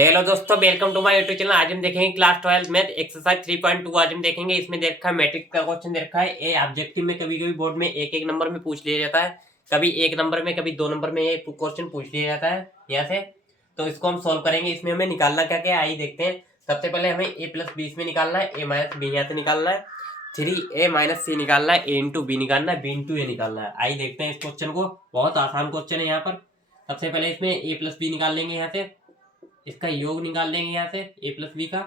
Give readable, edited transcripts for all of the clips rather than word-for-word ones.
Hello दोस्तों, welcome to my YouTube channel. आज हम देखेंगे क्लास 12 मैथ एक्सरसाइज 3.2। आज हम देखेंगे, इसमें दे रखा है मैट्रिक्स का क्वेश्चन दे रखा है। ए ऑब्जेक्टिव में कभी कभी बोर्ड में एक एक नंबर में पूछ लिया जाता है, कभी एक नंबर में कभी दो नंबर में ये क्वेश्चन पूछ लिया जाता है यहाँ से। तो इसको हम सोल्व करेंगे। इसमें हमें निकालना क्या क्या है आइए देखते हैं। सबसे पहले हमें ए प्लस बी इसमें निकालना है, ए माइनस बी यहाँ से निकालना है, 3a माइनस सी निकालना है, ए इंटू बी निकालना है, बी इंटू ए निकालना है। आइए देखते हैं इस क्वेश्चन को। बहुत आसान क्वेश्चन है यहाँ पर। सबसे पहले इसमें ए प्लस बी निकाल लेंगे यहाँ से, इसका योग निकाल लेंगे यहाँ से ए प्लस बी का।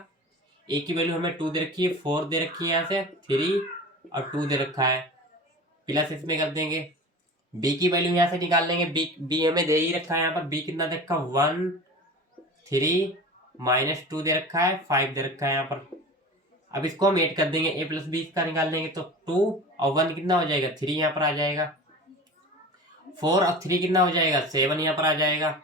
ए की वैल्यू हमें 2 दे रखी है, 4 दे रखी है, यहाँ से 3 और 2 दे रखा है, प्लस इसमें कर देंगे। बी की वैल्यू यहाँ से निकाल लेंगे। बी हमें दे ही रखा है यहाँ पर। बी कितना दे रखा है, 1 3 माइनस 2 दे रखा है, 5 दे रखा है यहाँ पर। अब इसको हम ऐड कर देंगे, ए प्लस बी इसका निकाल लेंगे तो 2 और 1 कितना हो जाएगा, 3 यहाँ पर आ जाएगा। 4 और 3 कितना हो जाएगा, 7 यहाँ पर आ जाएगा।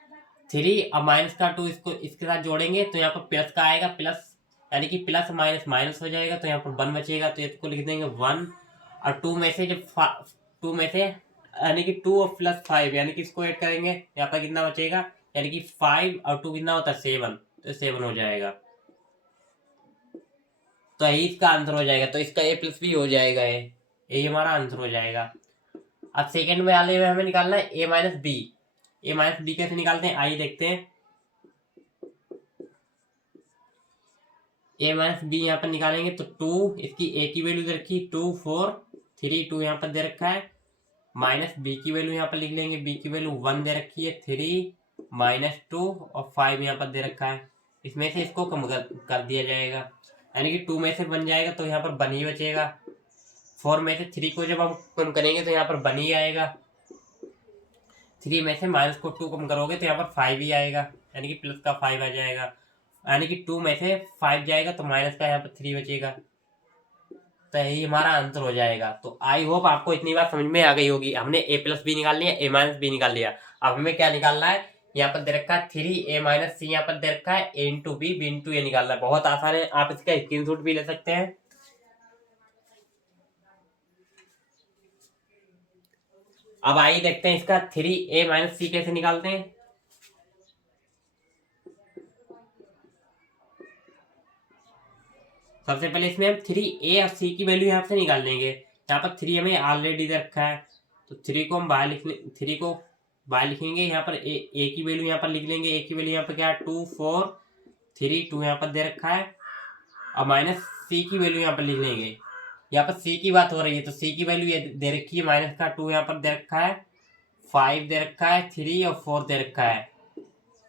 3 और माइनस का 2 इसको इसके साथ जोड़ेंगे तो यहाँ पर प्लस का आएगा, प्लस यानी कि प्लस माइनस माइनस हो जाएगा, तो यहाँ पर 1 बचेगा। तो इसको लिख देंगे 1 और 2 में से जब 2 में से यानी कि 2 और प्लस 5 यानी कि इसको ऐड करेंगे, यहाँ पर कितना बचेगा, यानी कि 5 और 2 कितना होता है, 7, तो 7 हो जाएगा। तो यही इसका आंसर हो जाएगा। तो इसका ए प्लस बी हो जाएगा, ये हमारा आंसर हो जाएगा। अब सेकंड में वाले में हमें निकालना है ए माइनस बी। ए माइनस बी कैसे निकालते हैं आइए देखते हैं। ए माइनस बी यहाँ पर निकालेंगे तो 2, इसकी ए की वैल्यू दे रखी 2 4 3 2 यहाँ पर दे रखा है, माइनस बी की वैल्यू यहाँ पर लिख लेंगे। बी की वैल्यू 1 दे रखी है, 3 माइनस 2 और 5 यहाँ पर दे रखा है। इसमें से इसको कम कर दिया जाएगा, यानी कि 2 में से बन जाएगा तो यहाँ पर 1 ही बचेगा। 4 में से 3 को जब हम कम करेंगे तो यहाँ पर 1 ही आएगा। 3 में से माइनस को 2 कम करोगे तो यहाँ पर 5 ही आएगा, यानी कि प्लस का 5 आ जाएगा। यानी कि 2 में से 5 जाएगा तो माइनस का यहाँ पर 3 बचेगा। तो यही हमारा आंसर हो जाएगा। तो आई होप आपको इतनी बात समझ में आ गई होगी। हमने ए प्लस बी निकाल लिया, ए माइनस बी निकाल लिया। अब हमें क्या निकालना है, यहाँ पर दे रखा है 3a माइनस सी, यहाँ पर दे रखा है ए इंटू बी, बी इंटू ए निकालना है। बहुत आसान है, आप इसका स्क्रीनशॉट भी ले सकते हैं। अब आइए देखते हैं इसका 3a माइनस सी कैसे निकालते हैं। सबसे पहले इसमें हम 3a और c की वैल्यू यहाँ से निकाल लेंगे। यहाँ पर 3 हमें ऑलरेडी दे रखा है, तो 3 को हम बाहर लिखेंगे। यहाँ पर a की वैल्यू यहाँ पर लिख लेंगे। a की वैल्यू यहाँ पर क्या है, 2 4 3 2 यहाँ पर दे रखा है, और माइनस c की वैल्यू यहाँ पर लिख लेंगे। यहाँ पर c की बात हो रही है तो c की वैल्यू ये दे रखी है, माइनस का 2 यहाँ पर दे रखा है, 5 दे रखा है, 3 और 4 दे रखा है।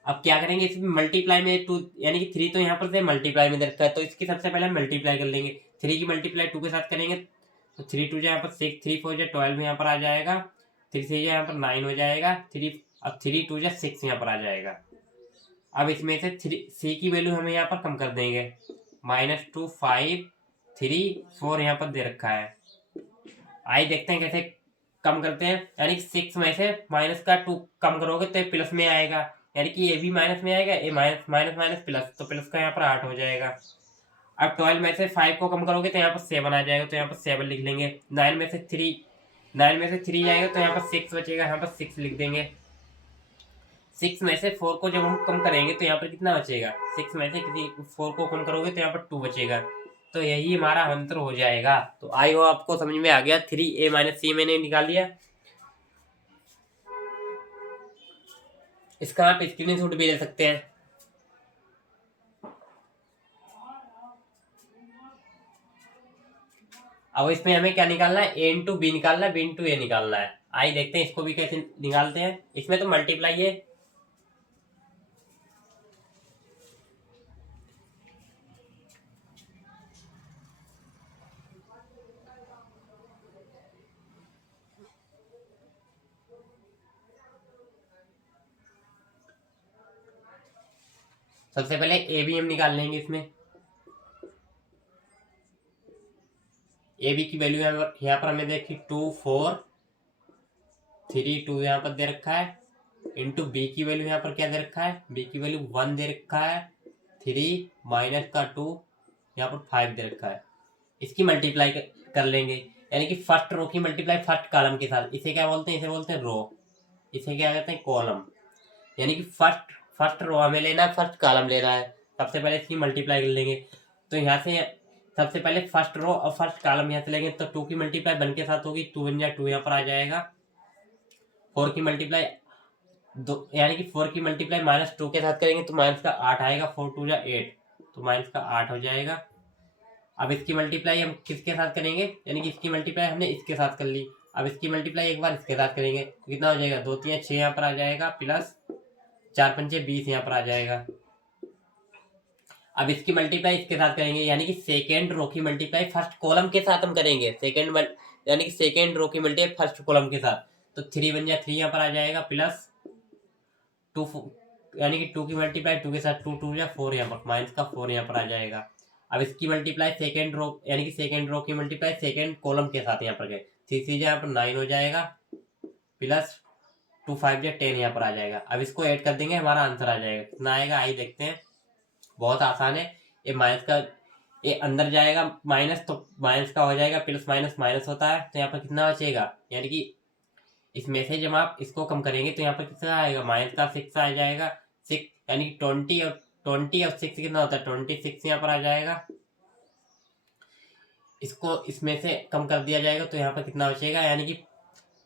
अब क्या करेंगे, इसमें मल्टीप्लाई में 2 यानी कि 3 तो यहाँ पर से मल्टीप्लाई में दे रखा है, तो इसकी सबसे पहले हम मल्टीप्लाई कर लेंगे। 3 की मल्टीप्लाई 2 के साथ करेंगे तो 3 2 यहाँ पर 6, 3 4 12 यहाँ पर आ जाएगा, 3 6 यहाँ पर 9 हो जाएगा, 3 अब 3 2 6 यहाँ पर आ जाएगा। अब इसमें से 3 की वैल्यू हमें यहाँ पर कम कर देंगे, -2 5 3 4 यहाँ पर दे रखा है। आइए देखते हैं कैसे कम करते हैं। यानी कि 6 में से माइनस का 2 कम करोगे तो प्लस में आएगा, यानी कि ये भी माइनस में आएगा, ये माइनस माइनस माइनस प्लस, तो प्लस का यहाँ पर 8 हो जाएगा। अब 12 में से 5 को कम करोगे तो यहाँ पर 7 आ जाएगा, तो यहाँ पर 7 लिख लेंगे। 9 में से 3 जाएगा तो यहाँ पर 6 बचेगा, यहाँ पर 6 लिख देंगे। 6 में से 4 को जब हम कम करेंगे तो यहाँ पर कितना बचेगा, 6 में से किसी 4 को कम करोगे तो यहाँ पर 2 बचेगा। तो यही हमारा आंसर हो जाएगा। तो आई हो आपको समझ में आ गया। 3a माइनस सी मैंने निकाल लिया। इसका आप स्क्रीनशॉट भी ले सकते हैं। अब इसमें हमें क्या निकालना है, a इंटू बी निकालना है, b इंटू ए निकालना है। आइए देखते हैं इसको भी कैसे निकालते हैं। इसमें तो मल्टीप्लाई है, सबसे पहले ए बी हम निकाल लेंगे। इसमें ए बी की वैल्यू यहाँ पर हमें देखी 2 4 3 2 यहाँ पर दे रखा है, इंटू बी की वैल्यू यहाँ पर क्या दे रखा है, बी की वैल्यू 1 दे रखा है, 3 माइनस का 2 यहाँ पर 5 दे रखा है। इसकी मल्टीप्लाई कर लेंगे, यानी कि फर्स्ट रो की मल्टीप्लाई फर्स्ट कॉलम के साथ। इसे क्या बोलते हैं, इसे बोलते हैं रो, इसे क्या कहते हैं, कॉलम। यानी कि फर्स्ट रो हमें लेना है, फर्स्ट कॉलम लेना है। सबसे पहले इसकी मल्टीप्लाई कर लेंगे। तो यहाँ से सबसे पहले फर्स्ट रो और फर्स्ट कॉलम यहाँ से लेंगे, तो 2 की मल्टीप्लाई 1 के साथ होगी, 2 1 2 यहाँ पर आ जाएगा। 4 की मल्टीप्लाई दो, यानी कि 4 की मल्टीप्लाई -2 के साथ करेंगे तो माइनस का 8 आएगा, 4 2 8, तो माइनस का 8 हो जाएगा। अब इसकी मल्टीप्लाई हम किसके साथ करेंगे, यानी कि इसकी मल्टीप्लाई हमने इसके साथ कर ली। अब इसकी मल्टीप्लाई एक बार इसके साथ करेंगे तो कितना हो जाएगा, 2 3 6 यहाँ पर आ जाएगा, प्लस 4 5 20 यहाँ पर आ जाएगा। अब इसकी मल्टीप्लाई इसके साथ करेंगे, यानी कि सेकेंड रो की मल्टीप्लाई फर्स्ट कॉलम के साथ हम करेंगे। यानी कि सेकेंड रो की मल्टीप्लाई फर्स्ट कॉलम के साथ, तो 3 1 3 यहाँ पर आ जाएगा, प्लस 2 यानी कि 2 की मल्टीप्लाई 2 के साथ 2 2 4 यहाँ पर, माइनस का 4 यहाँ पर आ जाएगा। अब इसकी मल्टीप्लाई सेकेंड रो, यानी कि सेकेंड रो की मल्टीप्लाई सेकेंड कॉलम के साथ यहाँ पर गए, 3 3 यहाँ पर 9 हो जाएगा, प्लस 2 5 10 यहाँ पर आ जाएगा। अब इसको ऐड कर देंगे, हमारा आंसर आ जाएगा। कितना आएगा आइए देखते हैं, बहुत आसान है। ये माइनस का ये अंदर जाएगा माइनस, तो माइनस का हो जाएगा, प्लस माइनस माइनस होता है, तो यहाँ पर कितना बचेगा, यानी कि इसमें से जब आप इसको कम करेंगे तो यहाँ पर कितना आएगा, माइनस का 6 आ जाएगा, 6 यानी कि 20 और 6 कितना होता है, 26 यहाँ पर आ जाएगा। इसको इसमें से कम कर दिया जाएगा तो यहाँ पर कितना बचेगा, यानी कि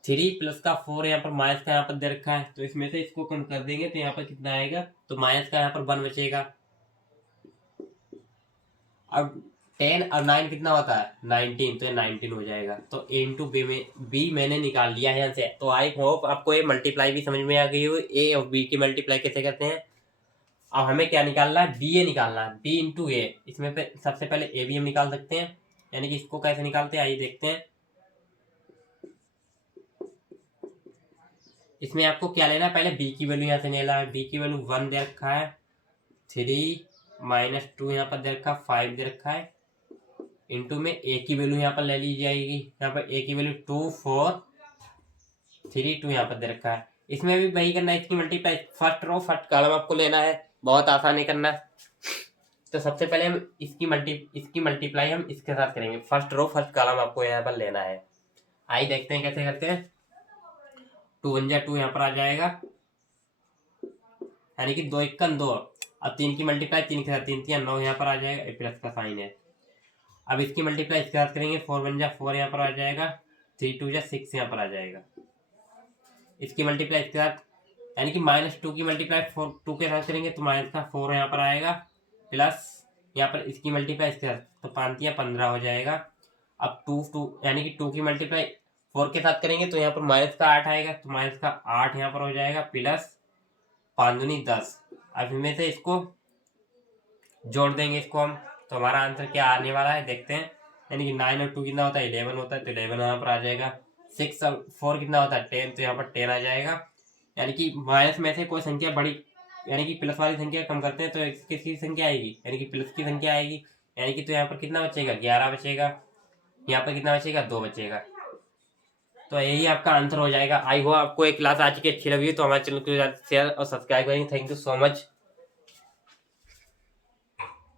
3 प्लस का 4 यहाँ पर माइनस का यहाँ पर दे रखा है, तो इसमें से इसको कम कर देंगे तो यहाँ पर कितना आएगा, तो माइनस का यहाँ पर 1 बचेगा। अब 10 और 9 कितना होता है, 19, तो ये 19 हो जाएगा। तो a इंटू बी मैंने निकाल लिया है यहाँ से। तो आई होप आपको ये मल्टीप्लाई भी समझ में आ गई हो, ए और बी की मल्टीप्लाई कैसे करते हैं। अब हमें क्या निकालना है, बी ए निकालना है, बी इंटू ए। इसमें सबसे पहले ए बी हम निकाल सकते हैं, यानी कि इसको कैसे निकालते हैं आइए देखते हैं। इसमें आपको क्या लेना है, पहले बी की वैल्यू यहाँ से लेना है। बी की वैल्यू 1 दे रखा है, 3 -2 यहाँ पर दे रखा है, 5 दे रखा है, इंटू में ए की वैल्यू यहाँ पर ले ली जाएगी। यहाँ पर ए की वैल्यू 2 4 3 2 यहाँ पर दे रखा है। इसमें भी वही करना है, इसकी multiply first row first column आपको लेना है, बहुत आसान है करना। तो सबसे पहले हम इसकी मल्टीप्लाई हम इसके साथ करेंगे, फर्स्ट रो फर्स्ट कॉलम आपको यहाँ पर लेना है। आइए देखते हैं कैसे करते हैं। 2 1 2 यहाँ पर आ जाएगा, यानी कि 2 1 2। अब 3 की मल्टीप्लाई 3 के साथ 3 3 9 यहाँ पर आ जाएगा, प्लस का साइन है। अब इसकी मल्टीप्लाई इसके साथ करेंगे, 4 1 4 यहाँ पर आ जाएगा, 3 2 6 यहाँ पर आ जाएगा। इसकी मल्टीप्लाई इसके साथ, यानी कि -2 की मल्टीप्लाई 2 के साथ करेंगे तो माइनस का 4 यहाँ पर आएगा, प्लस यहाँ पर इसकी मल्टीप्लाई इसके साथ, तो 5 3 15 हो जाएगा। अब 2 यानी कि 2 की मल्टीप्लाई 4 के साथ करेंगे तो यहाँ पर माइनस का 8 आएगा, तो माइनस का 8 यहाँ पर हो जाएगा, प्लस 5 दूनी 10। अब इनमें से इसको जोड़ देंगे इसको हम, तो हमारा आंसर क्या आने वाला है देखते हैं। यानी कि 9 और 2 कितना होता है, 11 होता है, तो 11 यहाँ पर आ जाएगा। 6 और 4 कितना होता है, 10, तो यहाँ पर 10 आ जाएगा। यानी कि माइनस में से कोई संख्या बड़ी, यानी कि प्लस वाली संख्या कम करते हैं तो किसकी संख्या आएगी, यानी कि प्लस की संख्या आएगी। यानी कि तो यहाँ पर कितना बचेगा, 11 बचेगा। यहाँ पर कितना बचेगा, 2 बचेगा। तो यही आपका आंसर हो जाएगा। आई होप आपको एक क्लास आज की अच्छी लगी तो हमारे चैनल को शेयर और सब्सक्राइब करेंगे। Thank you so much.